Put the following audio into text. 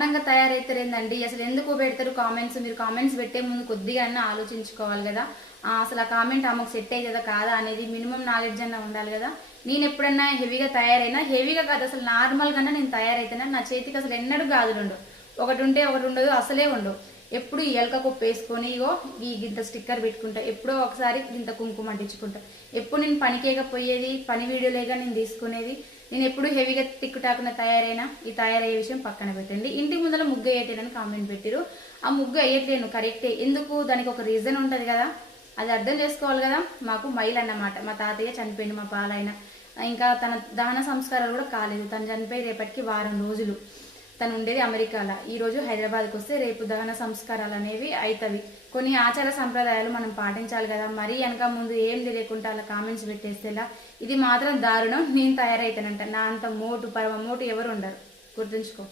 అందంగా తయారైతారేందండి అసలు ఎందుకు పెడతారు కామెంట్స్? మీరు కామెంట్స్ పెట్టే ముందు కొద్దిగా ఆలోచించుకోవాలి కదా. అసలు ఆ కామెంట్ ఆమెకు సెట్ అయ్యేదా కాదా అనేది మినిమం నాలెడ్జ్ అన్న ఉండాలి కదా. నేను ఎప్పుడన్నా హెవీగా తయారైనా, హెవీగా కాదు అసలు నార్మల్ గానే నేను తయారైతేనా నా చేతికి అసలు ఎన్నడూ గాజులు ఉండవు. ఒకటి ఉంటే ఒకటి ఉండదు, అసలే ఉండవు. ఎప్పుడు ఎలక కుప్ప వేసుకొని ఇగో ఈ గింత స్టిక్కర్ పెట్టుకుంటా, ఎప్పుడో ఒకసారి ఇంత కుంకుమ అంటించుకుంటా. ఎప్పుడు నేను పనికేకపోయేది, పని వీడియోలేగా నేను తీసుకునేది. నేను ఎప్పుడు హెవీగా టిక్ టాక్న తయారైనా, ఈ తయారయ్యే విషయం పక్కన పెట్టండి. ఇంటి ముందర ముగ్గు వేయట్లేదని కామెంట్ పెట్టిరు. ఆ ముగ్గు వేయట్లేను కరెక్టే, ఎందుకు దానికి ఒక రీజన్ ఉంటుంది కదా, అది అర్థం చేసుకోవాలి కదా. మాకు మైల్ అన్నమాట, మా తాతయ్య చనిపోయింది, మా పాలైన ఇంకా తన దహన సంస్కారాలు కూడా కాలేదు. తను చనిపోయి రేపటికి వారం రోజులు. తను ఉండేది అమెరికాలో, ఈరోజు హైదరాబాద్కి వస్తే రేపు దహన సంస్కారాలు అనేవి అవుతవి. కొన్ని ఆచార సంప్రదాయాలు మనం పాటించాలి కదా. మరీ వెనక ముందు ఏం తెలియకుండా అలా కామెంట్స్ పెట్టేస్తేలా, ఇది మాత్రం దారుణం. నేను తయారైతానంట, నా అంత మోటు పరమ మోటు ఎవరు ఉండరు, గుర్తుంచుకో.